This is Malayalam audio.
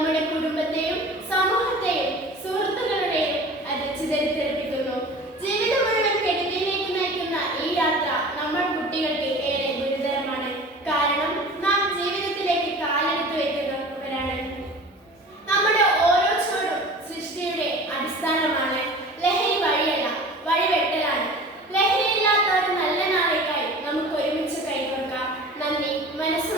നമ്മുടെ കുടുംബത്തെയും സമൂഹത്തെയും സുഹൃത്തുക്കളുടെയും അത് ചിതറിത്തെറിപ്പിക്കുന്നു. ജീവിതം മുഴുവൻ കെടുതിയിലേക്ക് നയിക്കുന്ന ഈ യാത്ര നമ്മൾ കുട്ടികൾക്ക് ഏറെ ഗുരുതരമാണ്. കാരണം നാം ജീവിതത്തിലേക്ക് കാലെടുത്ത് വെക്കുന്നവരാണ് നമ്മുടെ ഓരോ ചുവടും സൃഷ്ടിയുടെ അടിസ്ഥാനമാണ്. ലഹരി വഴിയല്ല വഴിവെട്ടലാണ്. ലഹരിയില്ലാത്ത ഒരു നല്ല നാളേക്കായി നമുക്ക് ഒരുമിച്ച് കൈകോർക്കാം നന്ദി. മനസ്സ്